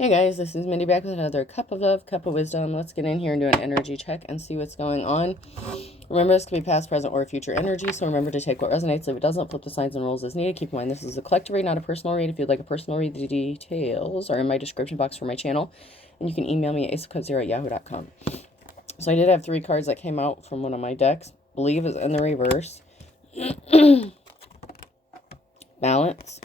Hey guys, this is Mindy back with another cup of love, cup of wisdom. Let's get in here and do an energy check and see what's going on. Remember, this could be past, present, or future energy, so remember to take what resonates. If it doesn't, flip the signs and rules as needed. Keep in mind, this is a collective read, not a personal read. If you'd like a personal read, the details are in my description box for my channel, and you can email me at aceofcups0@yahoo.com. So I did have 3 cards that came out from one of my decks. Believe is in the reverse. Balance.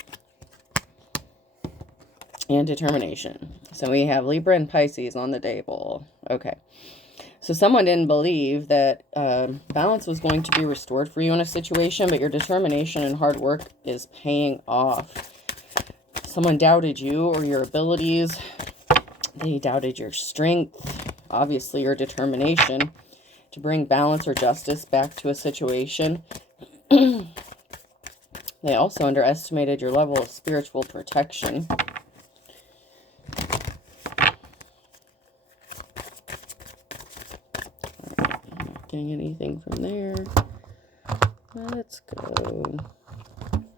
And determination. So we have Libra and Pisces on the table. Okay. So someone didn't believe that balance was going to be restored for you in a situation, but your determination and hard work is paying off. Someone doubted you or your abilities. They doubted your strength, obviously your determination to bring balance or justice back to a situation. They also underestimated your level of spiritual protection. Anything from there. Let's go.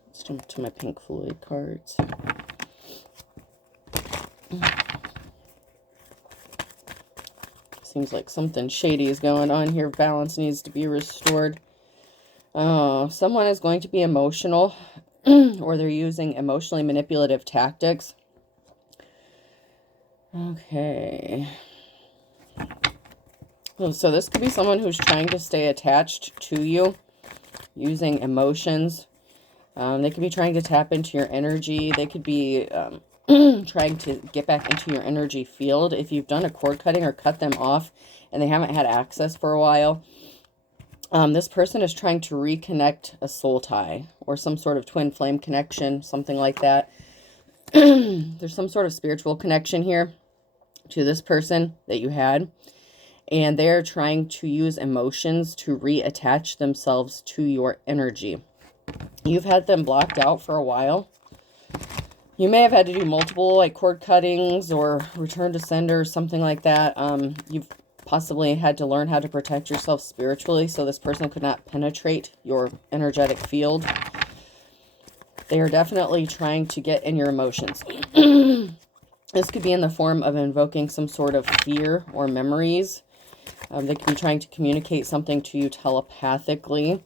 Let's jump to my Pink Floyd cards. Seems like something shady is going on here. Balance needs to be restored. Someone is going to be emotional or they're using emotionally manipulative tactics. Okay. So this could be someone who's trying to stay attached to you using emotions. They could be trying to tap into your energy. They could be trying to get back into your energy field. If you've done a cord cutting or cut them off and they haven't had access for a while, this person is trying to reconnect a soul tie or some sort of twin flame connection, something like that. There's some sort of spiritual connection here to this person that you had. And they're trying to use emotions to reattach themselves to your energy. You've had them blocked out for a while. You may have had to do multiple like cord cuttings or return to sender, something like that. You've possibly had to learn how to protect yourself spiritually so this person could not penetrate your energetic field. They are definitely trying to get in your emotions. This could be in the form of invoking some sort of fear or memories. They could be trying to communicate something to you telepathically.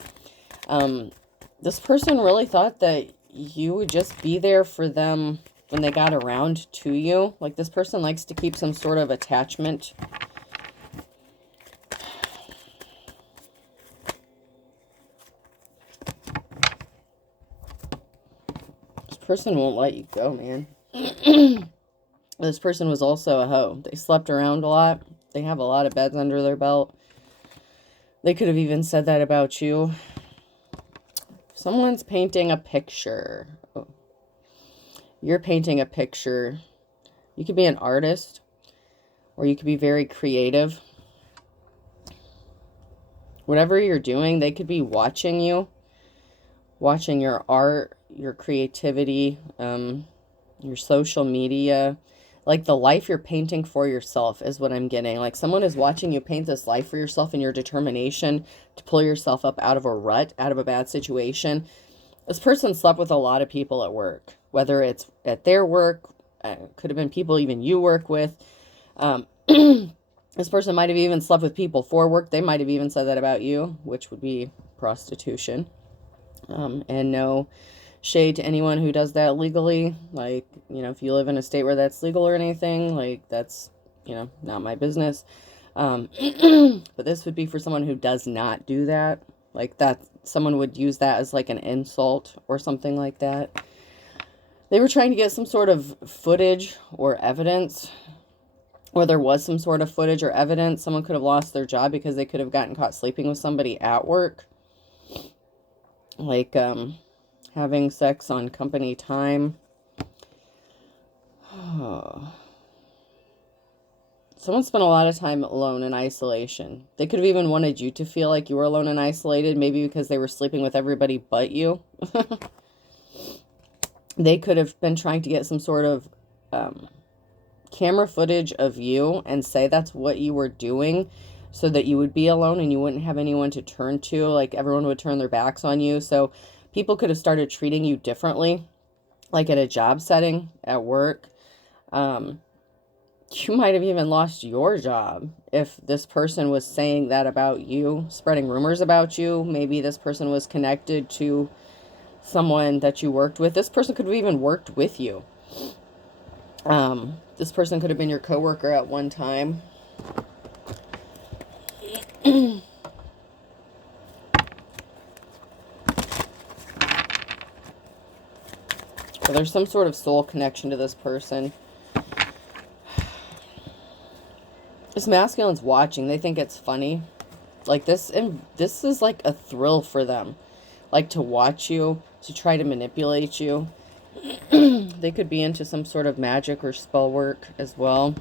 This person really thought that you would just be there for them when they got around to you. Like this person likes to keep some sort of attachment. This person won't let you go, man. This person was also a hoe. They slept around a lot. They have a lot of beds under their belt. They could have even said that about you. Someone's painting a picture. Oh. You're painting a picture. You could be an artist, or you could be very creative. Whatever you're doing, they could be watching you, watching your art, your creativity, your social media. Like the life you're painting for yourself is what I'm getting. Like someone is watching you paint this life for yourself and your determination to pull yourself up out of a rut, out of a bad situation. This person slept with a lot of people at work, whether it's at their work, could have been people even you work with. This person might have even slept with people for work. They might have even said that about you, which would be prostitution. And no shade to anyone who does that legally. Like, you know, if you live in a state where that's legal or anything, like that's, you know, not my business. But this would be for someone who does not do that. Like that, someone would use that as like an insult or something like that. They were trying to get some sort of footage or evidence, or there was some sort of footage or evidence. Someone could have lost their job because they could have gotten caught sleeping with somebody at work. Like, having sex on company time. Someone spent a lot of time alone in isolation. They could have even wanted you to feel like you were alone and isolated, maybe because they were sleeping with everybody but you. They could have been trying to get some sort of camera footage of you and say that's what you were doing so that you would be alone and you wouldn't have anyone to turn to. Like everyone would turn their backs on you. So people could have started treating you differently, like at a job setting, at work. You might have even lost your job if this person was saying that about you, spreading rumors about you. Maybe this person was connected to someone that you worked with. This person could have even worked with you. This person could have been your coworker at one time. So there's some sort of soul connection to this person. This masculine's watching. They think it's funny. Like this, and this is like a thrill for them. Like to watch you, to try to manipulate you. They could be into some sort of magic or spell work as well.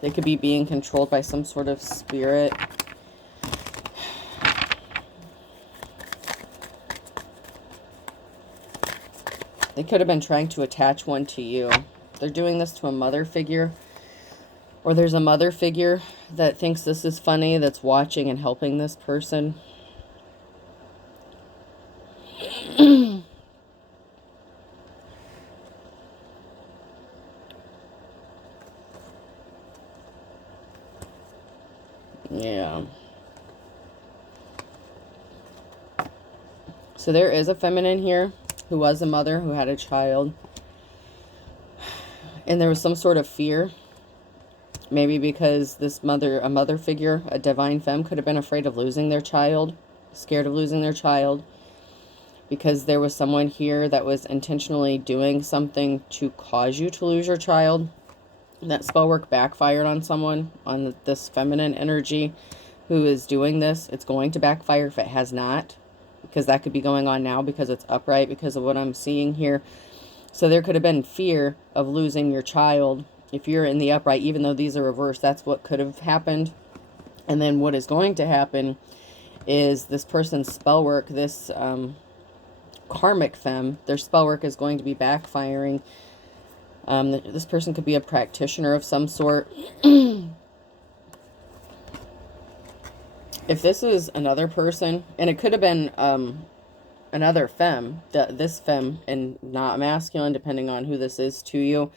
They could be being controlled by some sort of spirit. They could have been trying to attach one to you. They're doing this to a mother figure. Or there's a mother figure that thinks this is funny, that's watching and helping this person. Yeah. So there is a feminine here who was a mother, who had a child. And there was some sort of fear. Maybe because this mother, a mother figure, a divine femme, could have been afraid of losing their child, scared of losing their child, because there was someone here that was intentionally doing something to cause you to lose your child. That spell work backfired on someone, on this feminine energy who is doing this. It's going to backfire if it has not, because that could be going on now because it's upright, because of what I'm seeing here. So there could have been fear of losing your child. If you're in the upright, even though these are reversed, that's what could have happened. And then what is going to happen is this person's spell work, this karmic femme, their spell work is going to be backfiring. This person could be a practitioner of some sort. If this is another person, and it could have been another femme, this femme and not masculine, depending on who this is to you.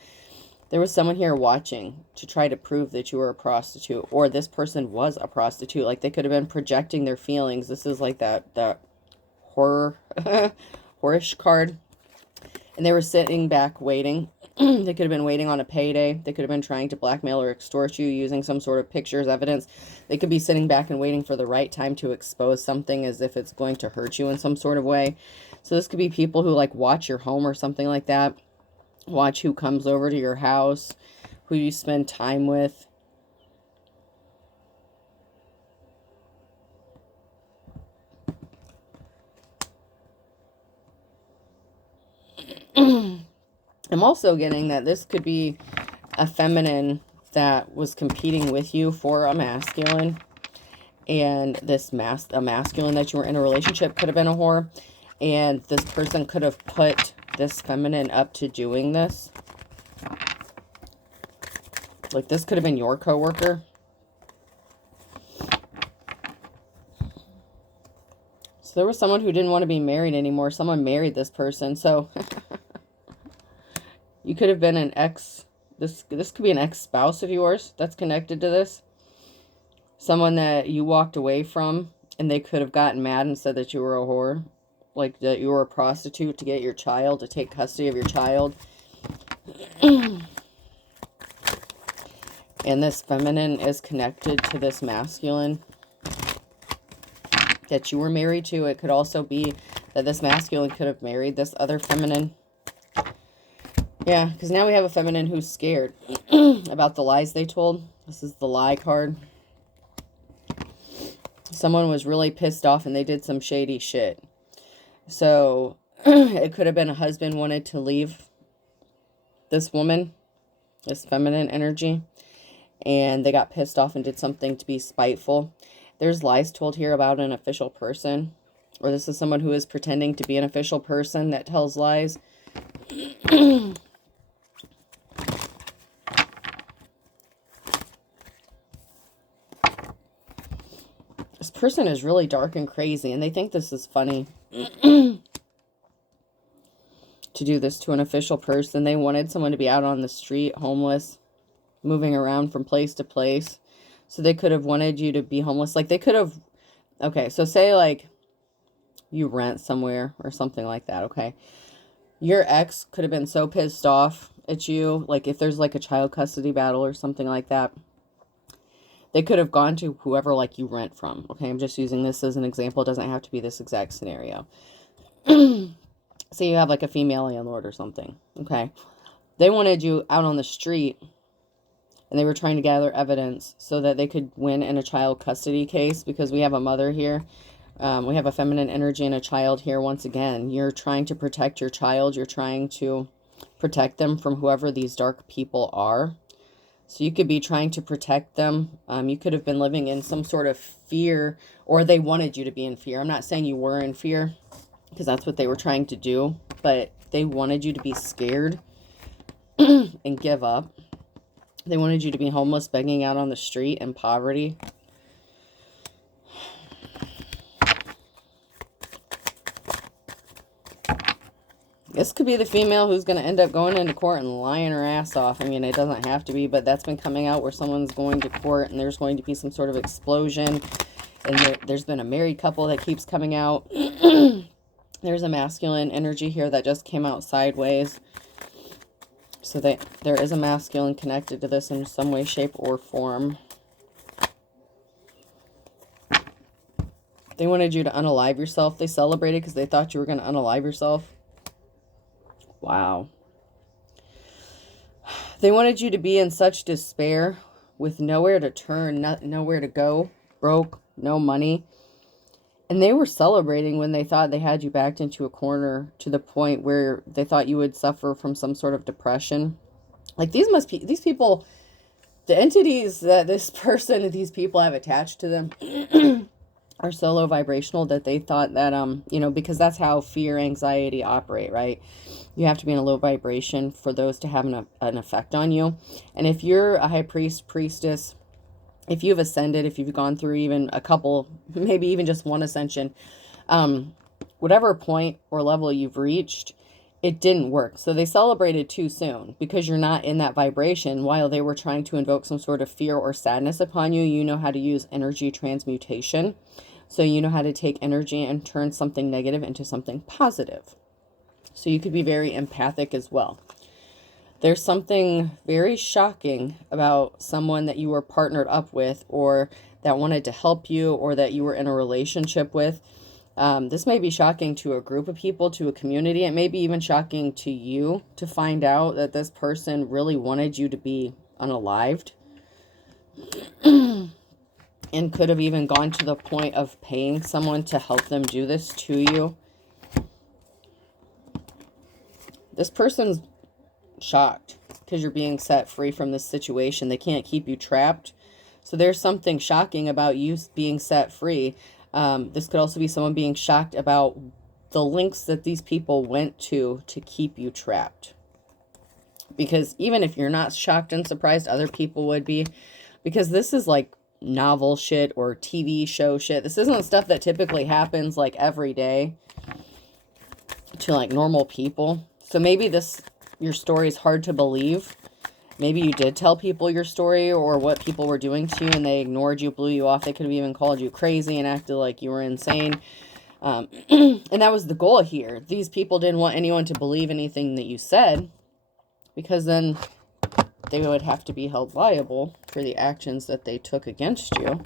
There was someone here watching to try to prove that you were a prostitute, or this person was a prostitute. Like they could have been projecting their feelings. This is like that horror, horish card. And they were sitting back waiting. They could have been waiting on a payday. They could have been trying to blackmail or extort you using some sort of pictures, evidence. They could be sitting back and waiting for the right time to expose something as if it's going to hurt you in some sort of way. So this could be people who like watch your home or something like that. Watch who comes over to your house, who you spend time with. I'm also getting that this could be a feminine that was competing with you for a masculine. And this a masculine that you were in a relationship could have been a whore. And this person could have put this feminine up to doing this. Like this could have been your coworker. So there was someone who didn't want to be married anymore. Someone married this person. So you could have been an ex. This could be an ex-spouse of yours that's connected to this. Someone that you walked away from, and they could have gotten mad and said that you were a whore. Like that you were a prostitute to get your child, to take custody of your child. And this feminine is connected to this masculine that you were married to. It could also be that this masculine could have married this other feminine. Yeah, because now we have a feminine who's scared about the lies they told. This is the lie card. Someone was really pissed off and they did some shady shit. So it could have been a husband wanted to leave this woman, this feminine energy, and they got pissed off and did something to be spiteful. There's lies told here about an official person, or this is someone who is pretending to be an official person that tells lies. This person is really dark and crazy, and they think this is funny. To do this to an official person. They wanted someone to be out on the street, homeless, moving around from place to place. So they could have wanted you to be homeless. Like they could have, okay, so say like you rent somewhere or something like that, okay? Your ex could have been so pissed off at you, like if there's like a child custody battle or something like that, they could have gone to whoever like you rent from, okay? I'm just using this as an example. It doesn't have to be this exact scenario. Say you have like a female landlord or something, okay? They wanted you out on the street and they were trying to gather evidence so that they could win in a child custody case, because we have a mother here. We have a feminine energy and a child here once again. You're trying to protect your child. You're trying to protect them from whoever these dark people are. So you could be trying to protect them. You could have been living in some sort of fear, or they wanted you to be in fear. I'm not saying you were in fear, because that's what they were trying to do, but they wanted you to be scared and give up. They wanted you to be homeless, begging out on the street in poverty. This could be the female who's going to end up going into court and lying her ass off. I mean, it doesn't have to be, but that's been coming out where someone's going to court and there's going to be some sort of explosion. And there's been a married couple that keeps coming out. There's a masculine energy here that just came out sideways. So there is a masculine connected to this in some way, shape, or form. They wanted you to unalive yourself. They celebrated because they thought you were going to unalive yourself. Wow. They wanted you to be in such despair with nowhere to turn, nowhere to go, broke, no money. And they were celebrating when they thought they had you backed into a corner, to the point where they thought you would suffer from some sort of depression. Like these people, the entities that this person, these people have attached to them are so low vibrational that they thought that, you know, because that's how fear, anxiety operate, right? You have to be in a low vibration for those to have an effect on you. And if you're a high priest, priestess, if you've ascended, if you've gone through even a couple, maybe even just one ascension, whatever point or level you've reached, it didn't work. So they celebrated too soon because you're not in that vibration. While they were trying to invoke some sort of fear or sadness upon you, you know how to use energy transmutation. So you know how to take energy and turn something negative into something positive. So you could be very empathic as well. There's something very shocking about someone that you were partnered up with, or that wanted to help you, or that you were in a relationship with. This may be shocking to a group of people, to a community. It may be even shocking to you to find out that this person really wanted you to be unalived. And could have even gone to the point of paying someone to help them do this to you. This person's shocked because you're being set free from this situation. They can't keep you trapped. So there's something shocking about you being set free. This could also be someone being shocked about the lengths that these people went to keep you trapped. Because even if you're not shocked and surprised, other people would be. Because this is like novel shit or TV show shit. This isn't stuff that typically happens like every day to like normal people. So maybe your story is hard to believe. Maybe you did tell people your story or what people were doing to you and they ignored you, blew you off. They could have even called you crazy and acted like you were insane. And that was the goal here. These people didn't want anyone to believe anything that you said, because then they would have to be held liable for the actions that they took against you.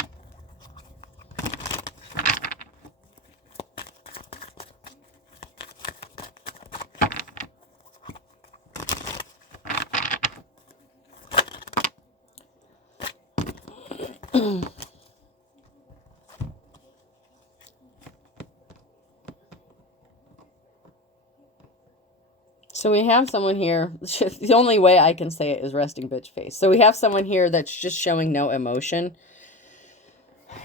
So we have someone here, the only way I can say it is resting bitch face. So we have someone here that's just showing no emotion.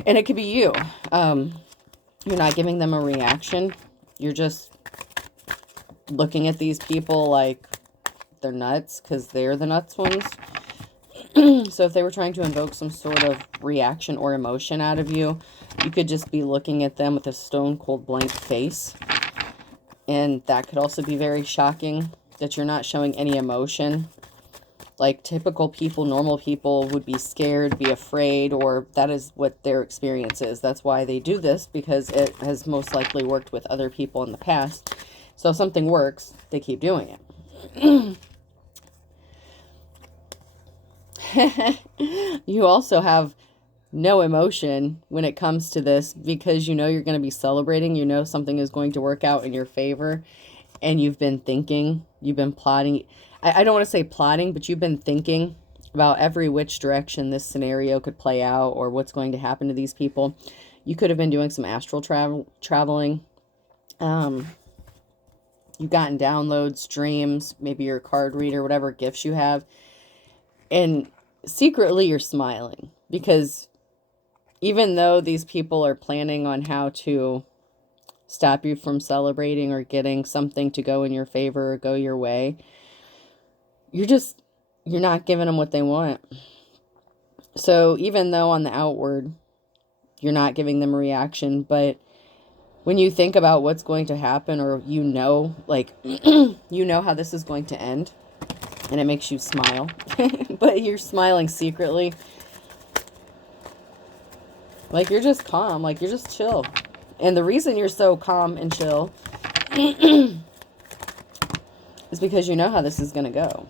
And it could be you. You're not giving them a reaction. You're just looking at these people like they're nuts because they're the nuts ones. So if they were trying to invoke some sort of reaction or emotion out of you, you could just be looking at them with a stone cold blank face. And that could also be very shocking, that you're not showing any emotion. Like typical people, normal people would be scared, be afraid, or that is what their experience is. That's why they do this, because it has most likely worked with other people in the past. So if something works, they keep doing it. You also have no emotion when it comes to this, because you know you're going to be celebrating. You know something is going to work out in your favor. And you've been thinking, you've been plotting. I don't want to say plotting, but you've been thinking about every which direction this scenario could play out, or what's going to happen to these people. You could have been doing some astral traveling. You've gotten downloads, dreams, maybe you're a card reader, whatever gifts you have. And secretly you're smiling, because even though these people are planning on how to stop you from celebrating or getting something to go in your favor or go your way, you're not giving them what they want. So even though on the outward you're not giving them a reaction, but when you think about what's going to happen, or you know, like you know how this is going to end, and it makes you smile, but you're smiling secretly. Like you're just calm, like you're just chill. And the reason you're so calm and chill is because you know how this is going to go.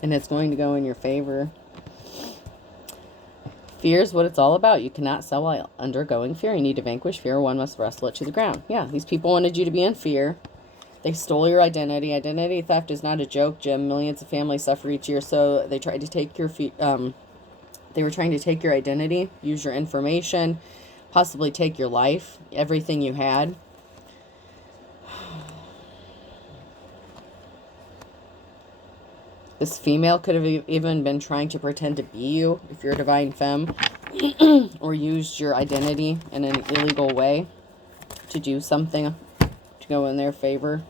And it's going to go in your favor. Fear is what it's all about. You cannot sell while undergoing fear. You need to vanquish fear. One must wrestle it to the ground. Yeah, these people wanted you to be in fear. They stole your identity. Identity theft is not a joke, Jim. Millions of families suffer each year. So they tried to take your they were trying to take your identity, use your information, possibly take your life, everything you had. This female could have even been trying to pretend to be you, if you're a divine femme, or used your identity in an illegal way to do something to go in their favor.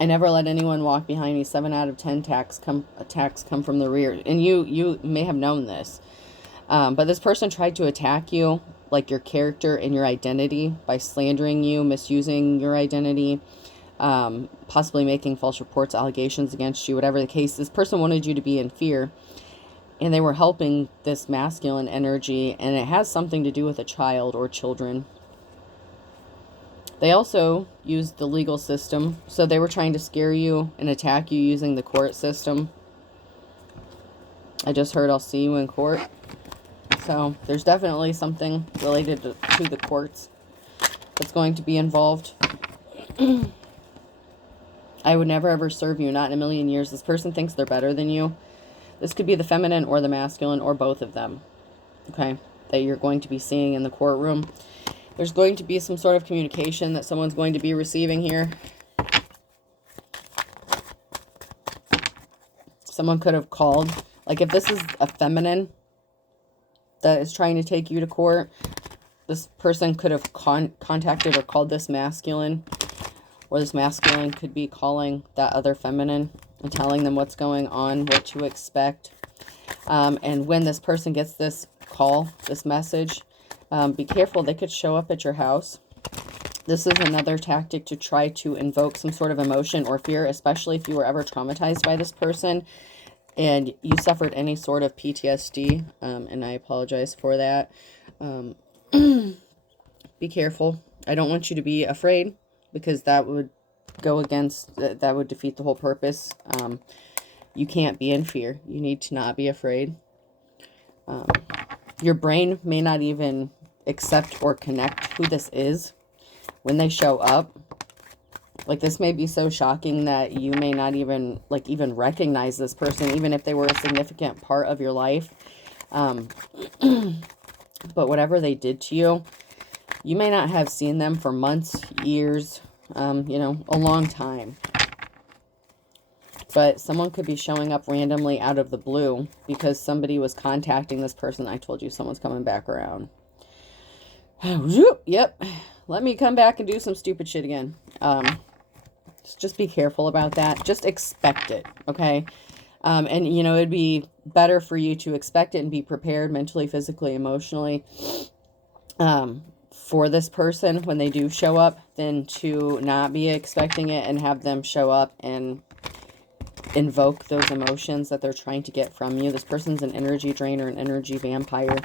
I never let anyone walk behind me. 7 out of 10 attacks come from the rear. And you may have known this. But this person tried to attack you, like your character and your identity, by slandering you, misusing your identity, possibly making false reports, allegations against you, whatever the case. This person wanted you to be in fear, and they were helping this masculine energy, and it has something to do with a child or children. They also used the legal system, so they were trying to scare you and attack you using the court system. I just heard I'll see you in court. So there's definitely something related to the courts that's going to be involved. I would never ever serve you, not in a million years. This person thinks they're better than you. This could be the feminine or the masculine, or both of them, okay, that you're going to be seeing in the courtroom. There's going to be some sort of communication that someone's going to be receiving here. Someone could have called. Like if this is a feminine that is trying to take you to court, this person could have contacted or called this masculine. Or this masculine could be calling that other feminine and telling them what's going on, what to expect. And when this person gets this call, this message, be careful. They could show up at your house. This is another tactic to try to invoke some sort of emotion or fear, especially if you were ever traumatized by this person and you suffered any sort of PTSD. And I apologize for that. Be careful. I don't want you to be afraid, because that would go against, that would defeat the whole purpose. You can't be in fear. You need to not be afraid. Your brain may not even accept or connect who this is when they show up. Like this may be so shocking that you may not even recognize this person, even if they were a significant part of your life. But whatever they did to you, you may not have seen them for months, years, a long time. But someone could be showing up randomly out of the blue because somebody was contacting this person. I told you someone's coming back around. Yep. Let me come back and do some stupid shit again. Just be careful about that. Just expect it, okay? And, it'd be better for you to expect it and be prepared mentally, physically, emotionally. for this person when they do show up than to not be expecting it and have them show up and invoke those emotions that they're trying to get from you. This person's an energy drainer, an energy vampire.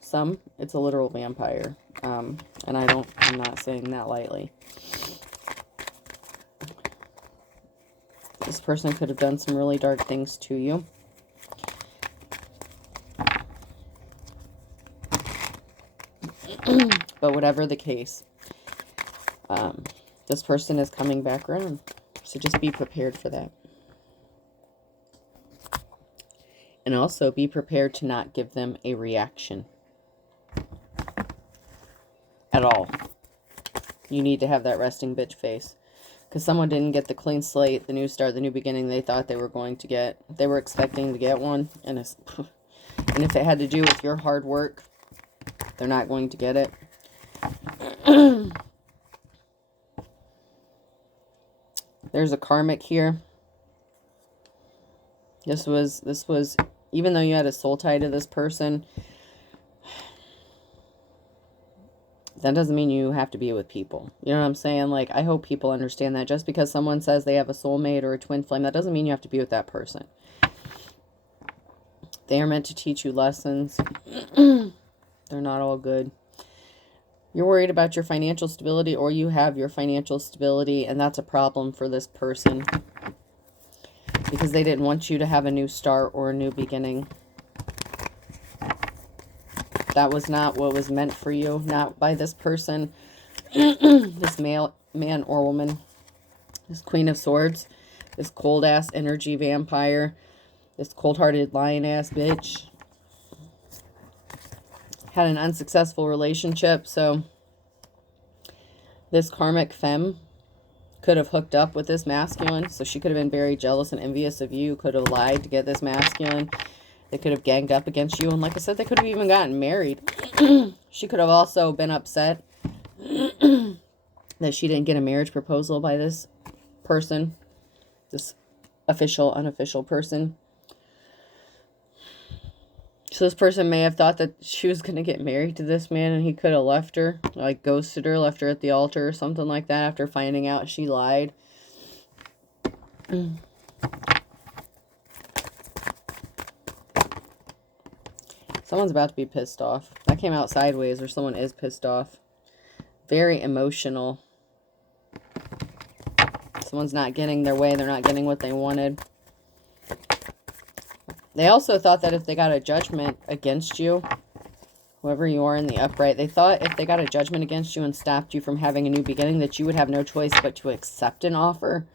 Some, it's a literal vampire. And I'm not saying that lightly. This person could have done some really dark things to you. But whatever the case, this person is coming back around. So just be prepared for that. And also be prepared to not give them a reaction at all. You need to have that resting bitch face. Because someone didn't get the clean slate, the new start, the new beginning they thought they were going to get. They were expecting to get one. And if it had to do with your hard work, they're not going to get it. There's a karmic here. This was, even though you had a soul tie to this person, that doesn't mean you have to be with people. You know what I'm saying? Like, I hope people understand that. Just because someone says they have a soulmate or a twin flame, that doesn't mean you have to be with that person. They are meant to teach you lessons. They're not all good. You're worried about your financial stability, or you have your financial stability, and that's a problem for this person. Because they didn't want you to have a new start or a new beginning. That was not what was meant for you. Not by this person. This man or woman. This Queen of Swords. This cold-ass energy vampire. This cold-hearted lion-ass bitch. Had an unsuccessful relationship, so this karmic femme could have hooked up with this masculine, so she could have been very jealous and envious of you, could have lied to get this masculine. They could have ganged up against you, and like I said, they could have even gotten married. She could have also been upset that she didn't get a marriage proposal by this person, this official, unofficial person. So this person may have thought that she was going to get married to this man, and he could have left her, like ghosted her, left her at the altar or something like that after finding out she lied. Someone's about to be pissed off. That came out sideways, or someone is pissed off. Very emotional. Someone's not getting their way. They're not getting what they wanted. They also thought that if they got a judgment against you, whoever you are in the upright, they thought if they got a judgment against you and stopped you from having a new beginning, that you would have no choice but to accept an offer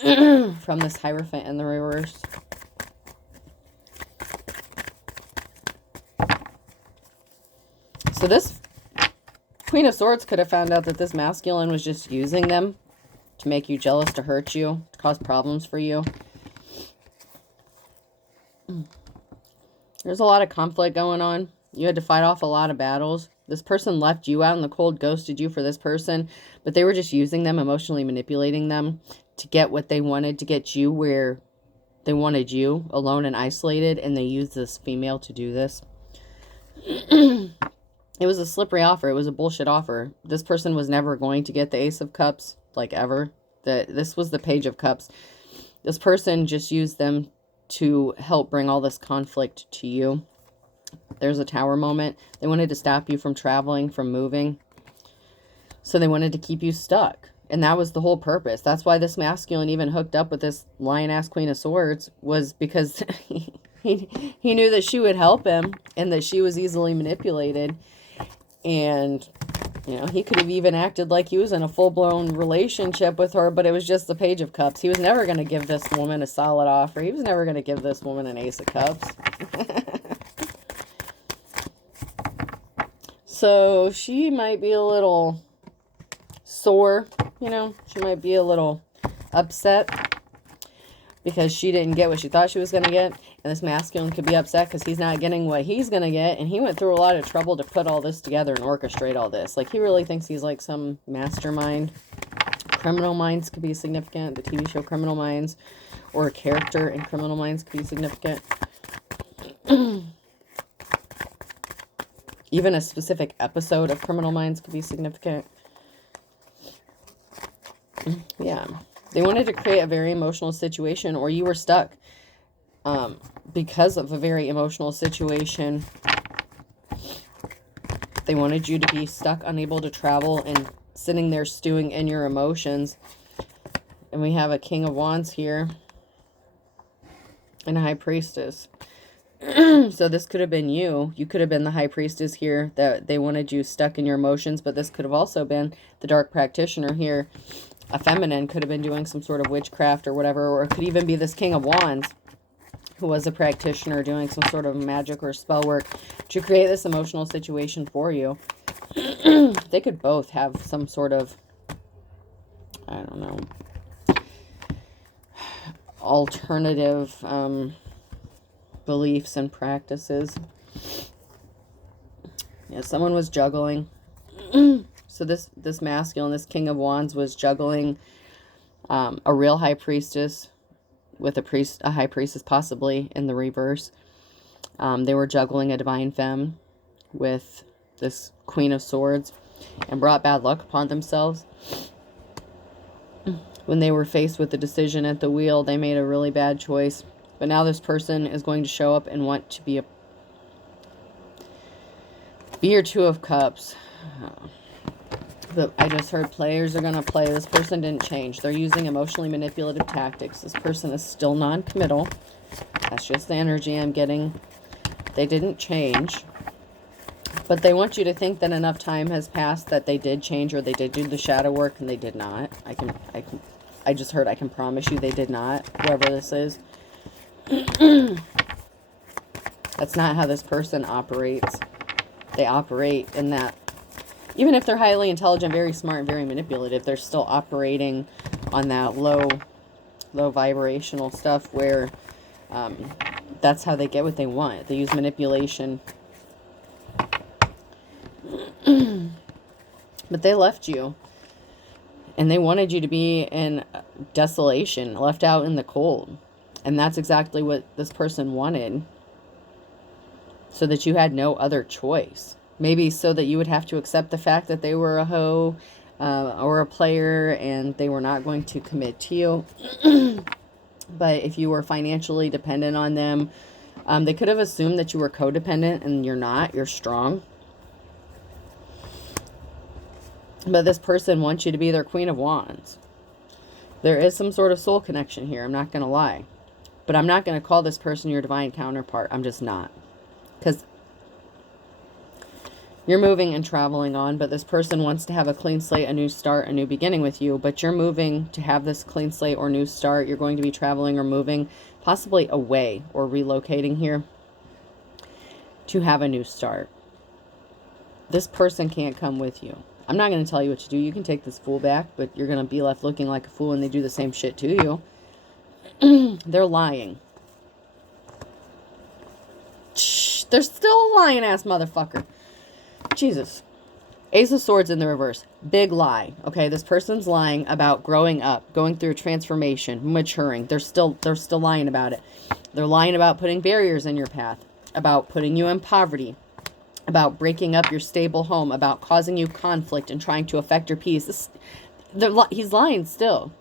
from this Hierophant in the reverse. So this Queen of Swords could have found out that this masculine was just using them to make you jealous, to hurt you, to cause problems for you. There's a lot of conflict going on. You had to fight off a lot of battles. This person left you out in the cold, ghosted you for this person, but they were just using them, emotionally manipulating them to get what they wanted, to get you where they wanted you, alone and isolated, and they used this female to do this. It was a slippery offer. It was a bullshit offer. This person was never going to get the Ace of Cups, like ever. This was the Page of Cups. This person just used them to help bring all this conflict to you. There's a Tower moment. They wanted to stop you from traveling, from moving. So they wanted to keep you stuck. And that was the whole purpose. That's why this masculine even hooked up with this lion-ass Queen of Swords, was because he knew that she would help him and that she was easily manipulated. And, you know, he could have even acted like he was in a full-blown relationship with her, but it was just the Page of Cups. He was never going to give this woman a solid offer. He was never going to give this woman an Ace of Cups. So she might be a little sore, you know. She might be a little upset because she didn't get what she thought she was going to get. And this masculine could be upset because he's not getting what he's going to get. And he went through a lot of trouble to put all this together and orchestrate all this. Like, he really thinks he's like some mastermind. Criminal Minds could be significant. The TV show Criminal Minds, or a character in Criminal Minds, could be significant. Even a specific episode of Criminal Minds could be significant. Yeah. They wanted to create a very emotional situation, or you were stuck because of a very emotional situation. They wanted you to be stuck, unable to travel, and sitting there stewing in your emotions. And we have a King of Wands here and a High Priestess. So this could have been you. You could have been the High Priestess here, that they wanted you stuck in your emotions, but this could have also been the Dark Practitioner here. A feminine could have been doing some sort of witchcraft or whatever, or it could even be this King of Wands who was a practitioner doing some sort of magic or spell work to create this emotional situation for you. They could both have some sort of, I don't know, alternative beliefs and practices. Yeah, someone was juggling. So this masculine, this King of Wands, was juggling a real High Priestess with a High Priestess possibly in the reverse. They were juggling a Divine Femme with this Queen of Swords and brought bad luck upon themselves. When they were faced with the decision at the wheel, they made a really bad choice. But now this person is going to show up and want to be your Two of Cups. But I just heard players are going to play. This person didn't change. They're using emotionally manipulative tactics. This person is still non-committal. That's just the energy I'm getting. They didn't change. But they want you to think that enough time has passed that they did change, or they did do the shadow work, and they did not. I just heard I can promise you they did not, whoever this is. That's not how this person operates. They operate in that, even if they're highly intelligent, very smart, and very manipulative, they're still operating on that low vibrational stuff where that's how they get what they want. They use manipulation. But they left you. And they wanted you to be in desolation, left out in the cold. And that's exactly what this person wanted. So that you had no other choice. Maybe so that you would have to accept the fact that they were a hoe or a player and they were not going to commit to you. But if you were financially dependent on them, they could have assumed that you were codependent, and you're not. You're strong. But this person wants you to be their Queen of Wands. There is some sort of soul connection here. I'm not going to lie. But I'm not going to call this person your divine counterpart. I'm just not. Because you're moving and traveling on, but this person wants to have a clean slate, a new start, a new beginning with you. But you're moving to have this clean slate or new start. You're going to be traveling or moving, possibly away or relocating here to have a new start. This person can't come with you. I'm not going to tell you what to do. You can take this fool back, but you're going to be left looking like a fool when they do the same shit to you. They're lying. Shh, they're still a lying ass motherfucker. Jesus. Ace of Swords in the reverse. Big lie. Okay, this person's lying about growing up, going through transformation, maturing. They're still lying about it. They're lying about putting barriers in your path, about putting you in poverty, about breaking up your stable home, about causing you conflict and trying to affect your peace. He's lying still.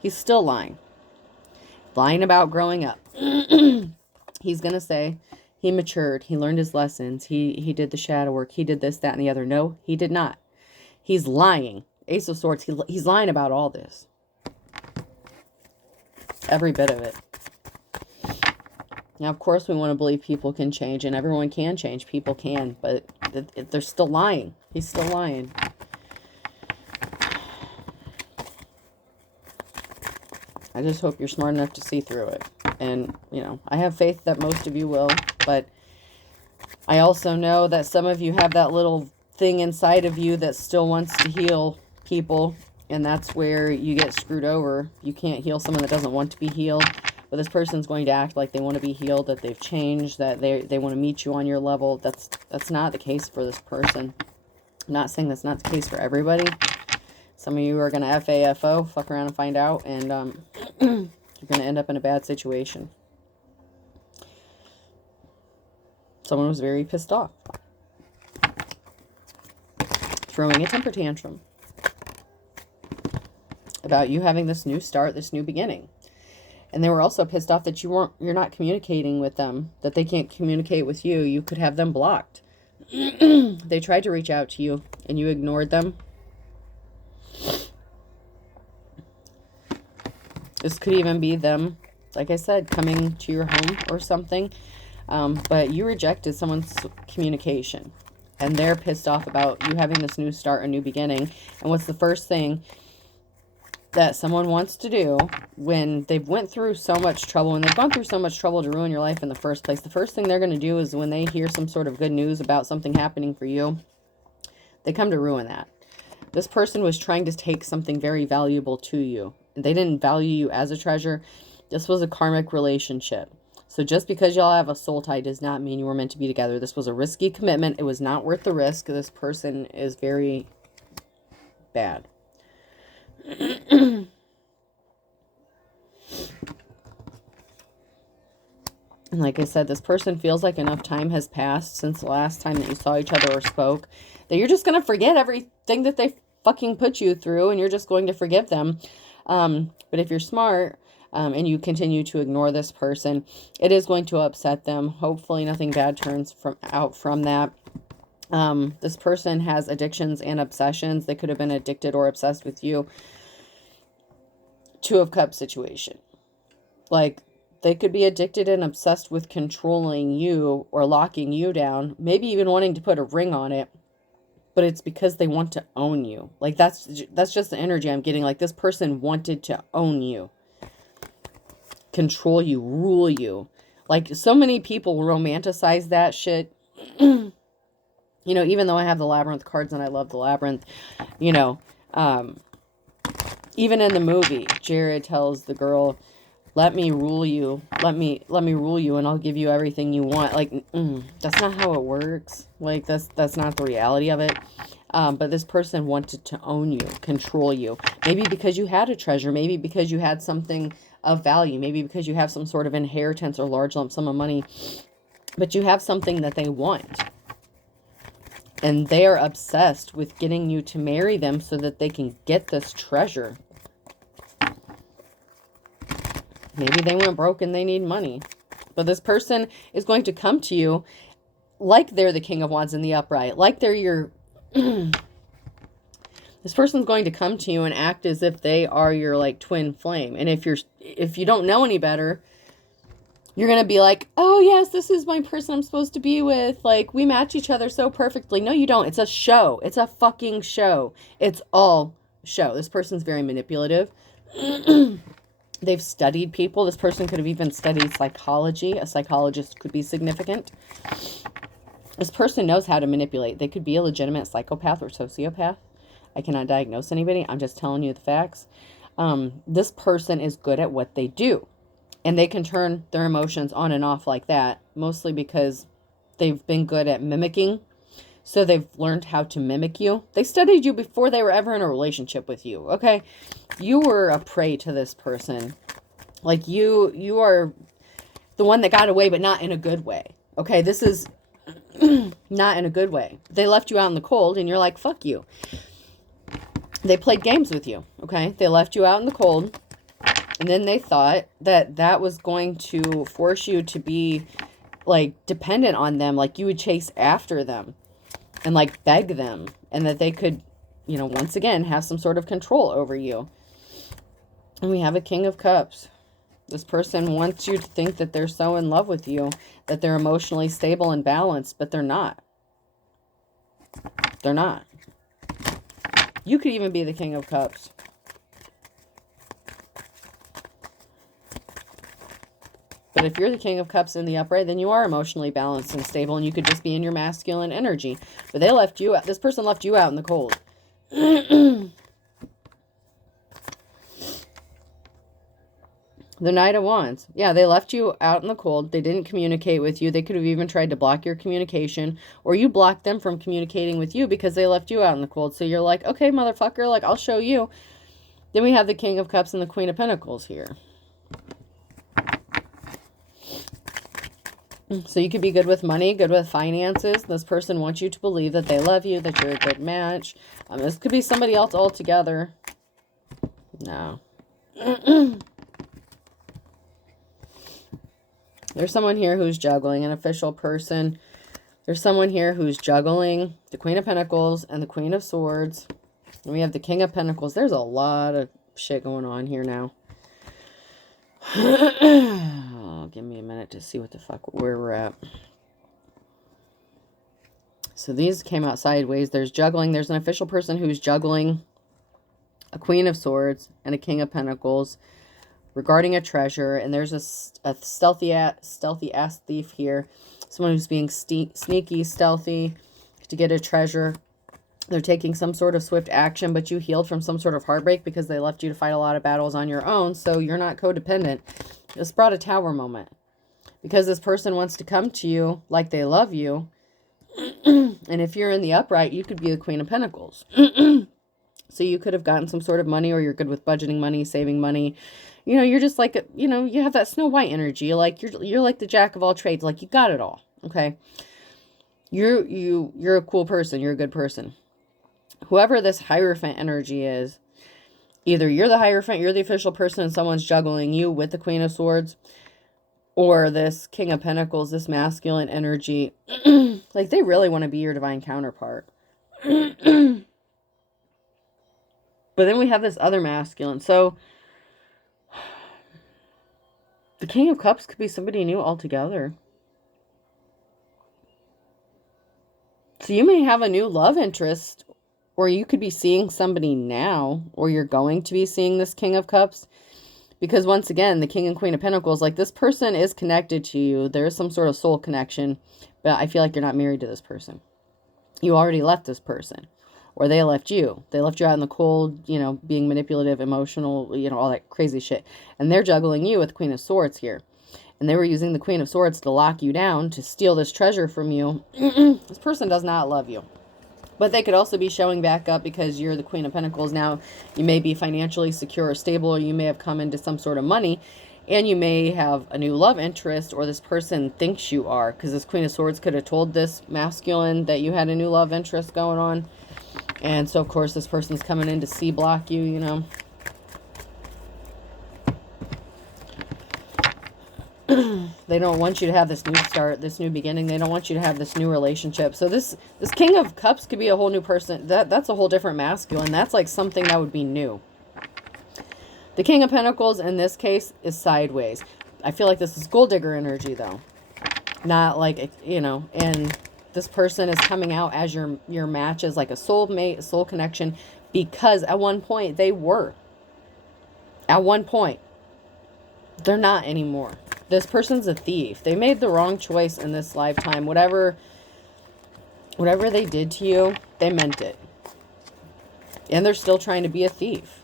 He's still lying. Lying about growing up. He's going to say he matured. He learned his lessons. He did the shadow work. He did this, that, and the other. No, he did not. He's lying. Ace of Swords. He's lying about all this. Every bit of it. Now, of course, we want to believe people can change, and everyone can change. People can, but they're still lying. He's still lying. I just hope you're smart enough to see through it. And, you know, I have faith that most of you will, but I also know that some of you have that little thing inside of you that still wants to heal people, and that's where you get screwed over. You can't heal someone that doesn't want to be healed. But this person's going to act like they want to be healed, that they've changed, that they want to meet you on your level. That's not the case for this person. I'm not saying that's not the case for everybody. Some of you are going to FAFO, fuck around and find out, and you're going to end up in a bad situation. Someone was very pissed off. throwing a temper tantrum about you having this new start, this new beginning. And they were also pissed off that you're not communicating with them, that they can't communicate with you. You could have them blocked. They tried to reach out to you and you ignored them. This could even be them, like I said, coming to your home or something. But you rejected someone's communication. And they're pissed off about you having this new start, a new beginning. And what's the first thing that someone wants to do when they've went through so much trouble, and they've gone through so much trouble to ruin your life in the first place? The first thing they're going to do is when they hear some sort of good news about something happening for you, they come to ruin that. This person was trying to take something very valuable to you. They didn't value you as a treasure. This was a karmic relationship. So just because y'all have a soul tie does not mean you were meant to be together. This was a risky commitment. It was not worth the risk. This person is very bad. And like I said, this person feels like enough time has passed since the last time that you saw each other or spoke, that you're just going to forget everything that they fucking put you through, and you're just going to forgive them. But if you're smart, and you continue to ignore this person, it is going to upset them. Hopefully nothing bad turns out from that. This person has addictions and obsessions. They could have been addicted or obsessed with you. Two of Cups situation. Like, they could be addicted and obsessed with controlling you or locking you down, maybe even wanting to put a ring on it, but it's because they want to own you. Like, that's just the energy I'm getting. Like, this person wanted to own you, control you, rule you. Like, so many people romanticize that shit. You know, even though I have the Labyrinth cards and I love the Labyrinth, you know, even in the movie, Jared tells the girl, let me rule you. Let me rule you, and I'll give you everything you want. Like, that's not how it works. Like, that's not the reality of it. But this person wanted to own you, control you. Maybe because you had a treasure. Maybe because you had something of value. Maybe because you have some sort of inheritance or large lump sum of money. But you have something that they want. And they are obsessed with getting you to marry them so that they can get this treasure. Maybe they went broke and they need money. But this person is going to come to you like they're the King of Wands in the upright. Like they're your... This person's going to come to you and act as if they are your, like, twin flame. And if you don't know any better, you're going to be like, oh, yes, this is my person I'm supposed to be with. Like, we match each other so perfectly. No, you don't. It's a show. It's a fucking show. It's all show. This person's very manipulative. They've studied people. This person could have even studied psychology. A psychologist could be significant. This person knows how to manipulate. They could be a legitimate psychopath or sociopath. I cannot diagnose anybody. I'm just telling you the facts. This person is good at what they do. And they can turn their emotions on and off like that. Mostly because they've been good at mimicking. So they've learned how to mimic you. They studied you before they were ever in a relationship with you. Okay? You were a prey to this person. Like, you are the one that got away, but not in a good way. Okay? This is not in a good way. They left you out in the cold, and you're like, fuck you. They played games with you. Okay? They left you out in the cold. And then they thought that that was going to force you to be, like, dependent on them. Like, you would chase after them. And, like, beg them. And that they could, you know, once again, have some sort of control over you. And we have a King of Cups. This person wants you to think that they're so in love with you. That they're emotionally stable and balanced. But they're not. They're not. You could even be the King of Cups. But if you're the King of Cups in the upright, then you are emotionally balanced and stable, and you could just be in your masculine energy. But they left you out. This person left you out in the cold. The Knight of Wands. Yeah, they left you out in the cold. They didn't communicate with you. They could have even tried to block your communication, or you blocked them from communicating with you because they left you out in the cold. So you're like, okay, motherfucker, like, I'll show you. Then we have the King of Cups and the Queen of Pentacles here. So you could be good with money, good with finances. This person wants you to believe that they love you, that you're a good match. This could be somebody else altogether. No. There's someone here who's juggling, an official person. There's someone here who's juggling the Queen of Pentacles and the Queen of Swords. And we have the King of Pentacles. There's a lot of shit going on here now. Give me a minute to see what the fuck, where we're at. So these came out sideways. There's juggling. There's an official person who's juggling a Queen of Swords and a King of Pentacles regarding a treasure. And there's a stealthy ass thief here. Someone who's being sneaky, stealthy to get a treasure. They're taking some sort of swift action, but you healed from some sort of heartbreak because they left you to fight a lot of battles on your own. So you're not codependent. This brought a tower moment because this person wants to come to you like they love you. And if you're in the upright, you could be the Queen of Pentacles. So you could have gotten some sort of money, or you're good with budgeting money, saving money. You know, you're just like, you know, you have that Snow White energy. Like you're like the jack of all trades. Like you got it all. Okay. You're a cool person. You're a good person. Whoever this Hierophant energy is, either you're the Hierophant, you're the official person, and someone's juggling you with the Queen of Swords, or this King of Pentacles, this masculine energy. Like they really want to be your divine counterpart. But then we have this other masculine. So the King of Cups could be somebody new altogether. So you may have a new love interest, or you could be seeing somebody now, or you're going to be seeing this King of Cups. Because once again, the King and Queen of Pentacles, like this person is connected to you. There is some sort of soul connection, but I feel like you're not married to this person. You already left this person, or they left you. They left you out in the cold, you know, being manipulative, emotional, you know, all that crazy shit. And they're juggling you with Queen of Swords here. And they were using the Queen of Swords to lock you down, to steal this treasure from you. This person does not love you. But they could also be showing back up because you're the Queen of Pentacles. Now, you may be financially secure or stable, or you may have come into some sort of money, and you may have a new love interest, or this person thinks you are, because this Queen of Swords could have told this masculine that you had a new love interest going on. And so, of course, this person's coming in to C-block you, you know. They don't want you to have this new start, this new beginning. They don't want you to have this new relationship. So this King of Cups could be a whole new person. That's a whole different masculine. That's like something that would be new. The King of Pentacles in this case is sideways. I feel like this is gold digger energy though. Not like, you know, and this person is coming out as your match, as like a soulmate, a soul connection, because at one point they were. At one point. They're not anymore. This person's a thief. They made the wrong choice in this lifetime. Whatever they did to you, they meant it. And they're still trying to be a thief.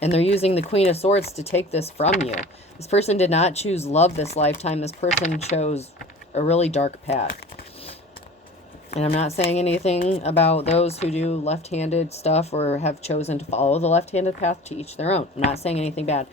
And they're using the Queen of Swords to take this from you. This person did not choose love this lifetime. This person chose a really dark path. And I'm not saying anything about those who do left-handed stuff or have chosen to follow the left-handed path, to each their own. I'm not saying anything bad.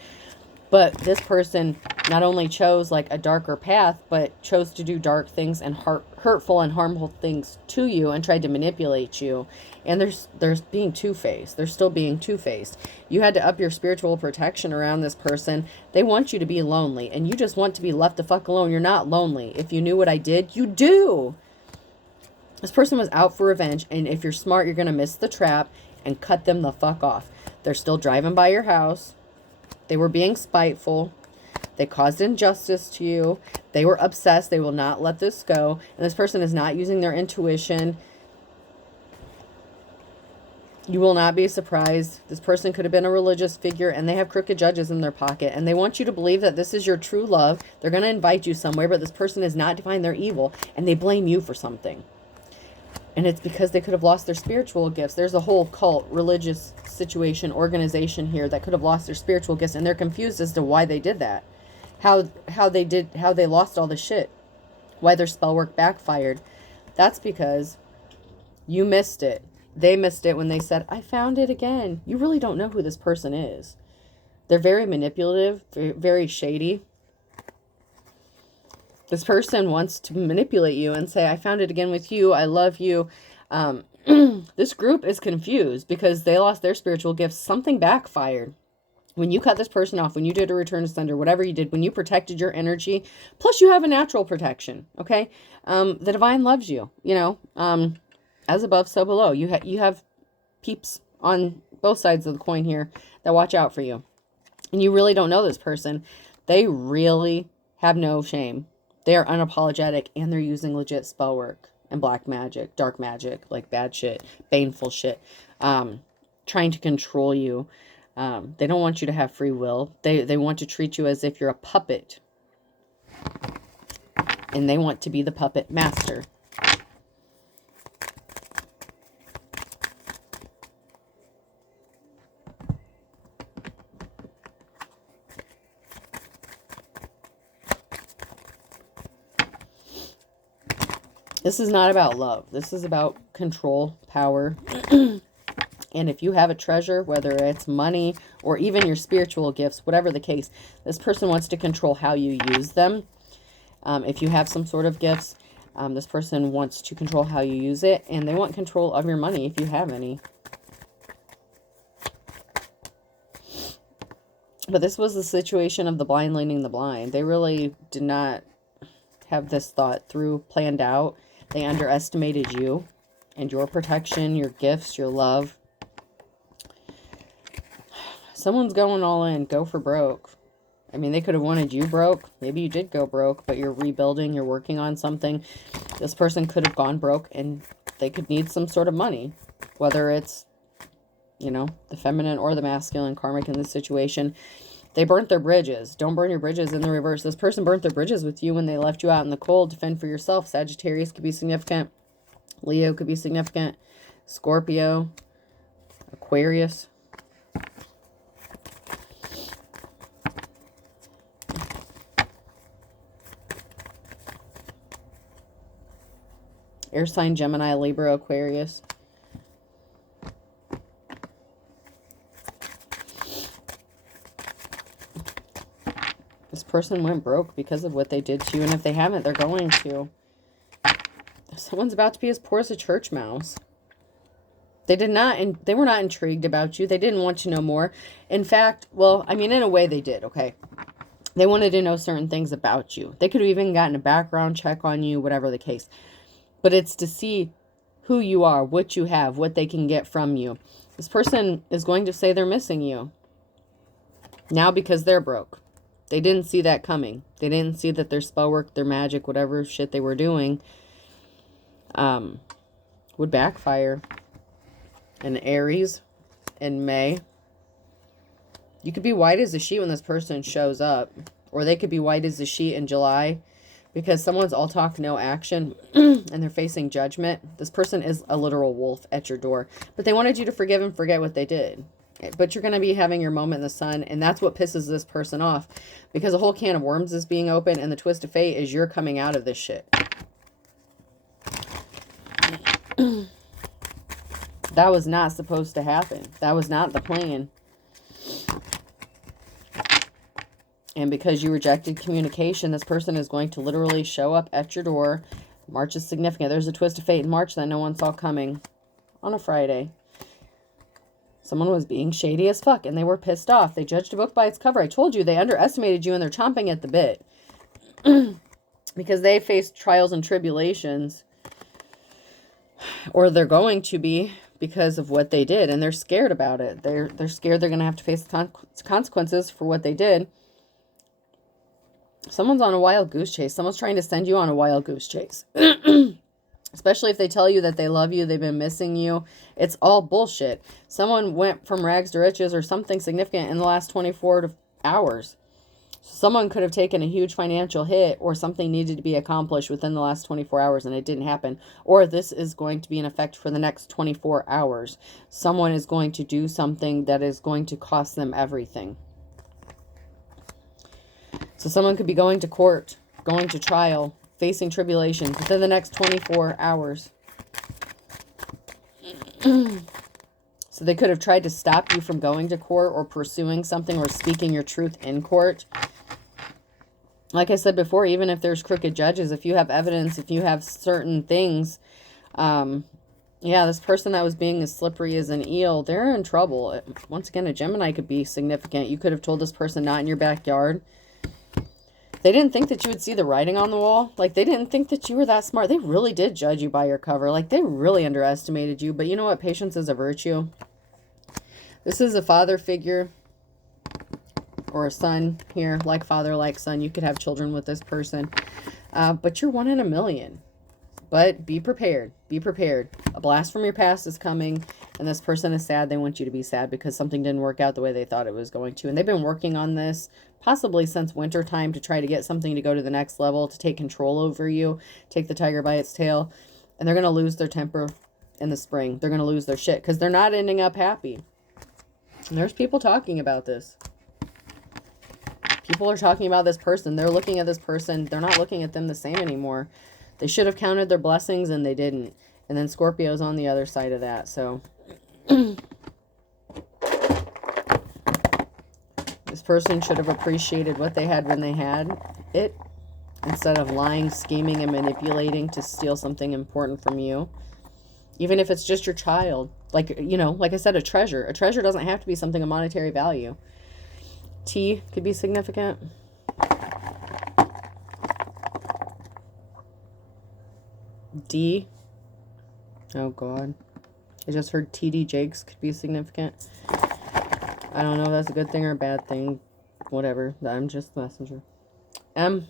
But this person not only chose like a darker path, but chose to do dark things and hurtful and harmful things to you, and tried to manipulate you. And there's being two-faced. They're still being two-faced. You had to up your spiritual protection around this person. They want you to be lonely, and you just want to be left the fuck alone. You're not lonely. If you knew what I did, you do. This person was out for revenge, and if you're smart, you're going to miss the trap and cut them the fuck off. They're still driving by your house. They were being spiteful. They caused injustice to you. They were obsessed. They will not let this go. And this person is not using their intuition. You will not be surprised. This person could have been a religious figure, and they have crooked judges in their pocket. And they want you to believe that this is your true love. They're going to invite you somewhere, but this person is not divine. They're evil, and they blame you for something. And it's because they could have lost their spiritual gifts. There's a whole cult, religious situation, organization here that could have lost their spiritual gifts, and they're confused as to why they did that. How they lost all the shit. Why their spell work backfired. That's because you missed it. They missed it when they said, I found it again. You really don't know who this person is. They're very manipulative, very shady. This person wants to manipulate you and say, I found it again with you. I love you. This group is confused because they lost their spiritual gifts. Something backfired. When you cut this person off, when you did a return to sender, whatever you did, when you protected your energy, plus you have a natural protection, okay? The divine loves you, you know, as above, so below. You have peeps on both sides of the coin here that watch out for you. And you really don't know this person. They really have no shame. They are unapologetic, and they're using legit spell work and black magic, dark magic, like bad shit, baneful shit, trying to control you. They don't want you to have free will. They want to treat you as if you're a puppet. And they want to be the puppet master. This is not about love. This is about control, power. And if you have a treasure, whether it's money or even your spiritual gifts, whatever the case, this person wants to control how you use them. If you have some sort of gifts, this person wants to control how you use it. And they want control of your money if you have any. But this was the situation of the blind leading the blind. They really did not have this thought through, planned out. They underestimated you and your protection, your gifts, your love. Someone's going all in. Go for broke. I mean, they could have wanted you broke. Maybe you did go broke, but you're rebuilding. You're working on something. This person could have gone broke and they could need some sort of money. Whether it's, you know, the feminine or the masculine, karmic in this situation. They burnt their bridges. Don't burn your bridges in the reverse. This person burnt their bridges with you when they left you out in the cold. Defend for yourself. Sagittarius could be significant. Leo could be significant. Scorpio. Aquarius. Air sign, Gemini, Libra, Aquarius. This person went broke because of what they did to you. And if they haven't, they're going to. Someone's about to be as poor as a church mouse. They were not intrigued about you. They didn't want to know more. In fact, well, I mean, in a way they did, okay? They wanted to know certain things about you. They could have even gotten a background check on you, whatever the case. But it's to see who you are, what you have, what they can get from you. This person is going to say they're missing you. Now because they're broke. They didn't see that coming. They didn't see that their spell work, their magic, whatever shit they were doing, would backfire. And Aries in May. You could be white as a sheet when this person shows up. Or they could be white as a sheet in July. Because someone's all talk, no action, and they're facing judgment. This person is a literal wolf at your door. But they wanted you to forgive and forget what they did. But you're going to be having your moment in the sun, and that's what pisses this person off. Because a whole can of worms is being opened, and the twist of fate is you're coming out of this shit. That was not supposed to happen. That was not the plan. And because you rejected communication, this person is going to literally show up at your door. March is significant. There's a twist of fate in March that no one saw coming on a Friday. Someone was being shady as fuck, and they were pissed off. They judged a book by its cover. I told you, they underestimated you, and they're chomping at the bit. Because they faced trials and tribulations. Or they're going to be because of what they did, and they're scared about it. They're scared they're going to have to face the consequences for what they did. Someone's on a wild goose chase. Someone's trying to send you on a wild goose chase. Especially if they tell you that they love you, they've been missing you. It's all bullshit. Someone went from rags to riches or something significant in the last 24 hours. Someone could have taken a huge financial hit, or something needed to be accomplished within the last 24 hours and it didn't happen. Or this is going to be in effect for the next 24 hours. Someone is going to do something that is going to cost them everything. So someone could be going to court, going to trial, facing tribulations within the next 24 hours. So they could have tried to stop you from going to court or pursuing something or speaking your truth in court. Like I said before, even if there's crooked judges, if you have evidence, if you have certain things, yeah, this person that was being as slippery as an eel, they're in trouble. Once again, a Gemini could be significant. You could have told this person not in your backyard. They didn't think that you would see the writing on the wall. Like, they didn't think that you were that smart. They really did judge you by your cover. Like, they really underestimated you. But you know what? Patience is a virtue. This is a father figure or a son here. Like father, like son. You could have children with this person. But you're 1 in a million. But be prepared. Be prepared. A blast from your past is coming. And this person is sad. They want you to be sad because something didn't work out the way they thought it was going to. And they've been working on this possibly since winter time to try to get something to go to the next level, to take control over you, take the tiger by its tail. And they're going to lose their temper in the spring. They're going to lose their shit because they're not ending up happy. And there's people talking about this. People are talking about this person. They're looking at this person. They're not looking at them the same anymore. They should have counted their blessings and they didn't. And then Scorpio's on the other side of that. So this person should have appreciated what they had when they had it, instead of lying, scheming, and manipulating to steal something important from you. Even if it's just your child. Like, you know, like I said, a treasure. A treasure doesn't have to be something of monetary value. T could be significant. D. Oh, God. I just heard TD Jakes could be significant. I don't know if that's a good thing or a bad thing. Whatever. I'm just the messenger. M.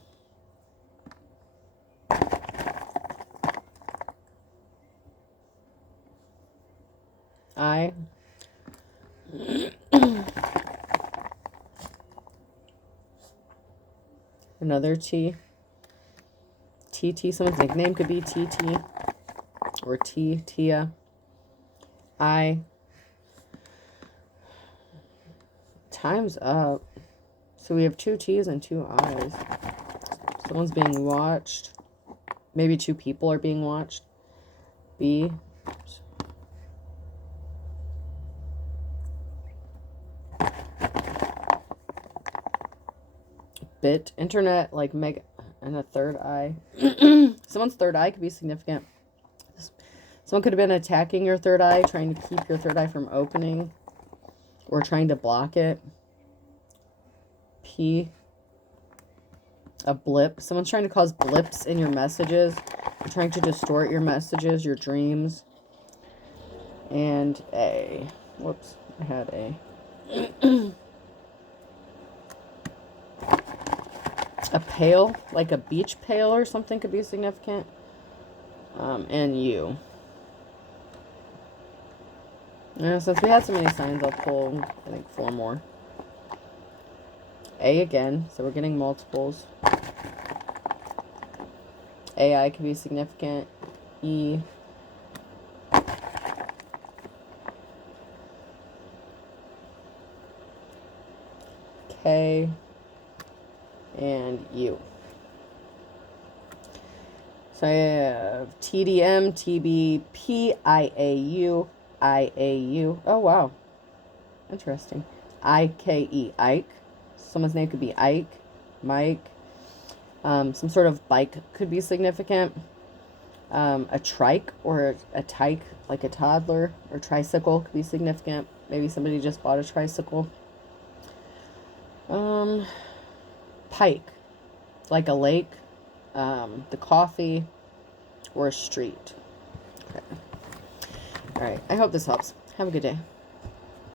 I. Another T. TT. Someone's nickname could be TT. Or T. Tia. I. Time's up. So we have 2 T's and 2 I's. Someone's being watched. Maybe 2 people are being watched. B. Bit. Internet, like mega. And a 3rd eye. Someone's 3rd eye could be significant. Someone could have been attacking your 3rd eye, trying to keep your 3rd eye from opening. Or trying to block it. P. A blip. Someone's trying to cause blips in your messages. They're trying to distort your messages, your dreams. And A. Whoops. I had A. A pail. Like a beach pail or something could be significant. And U. Since we had so many signs, I'll pull, I think, 4 more. A again, so we're getting multiples. AI could be significant. E. K. And U. So I have TDM, TB, PIAU, IAU. Oh, wow. Interesting. IKE, Ike. Someone's name could be Ike, Mike. Some sort of bike could be significant. A trike or a tyke, like a toddler, or tricycle could be significant. Maybe somebody just bought a tricycle. Pike, like a lake, the coffee, or a street. Okay. All right. I hope this helps. Have a good day.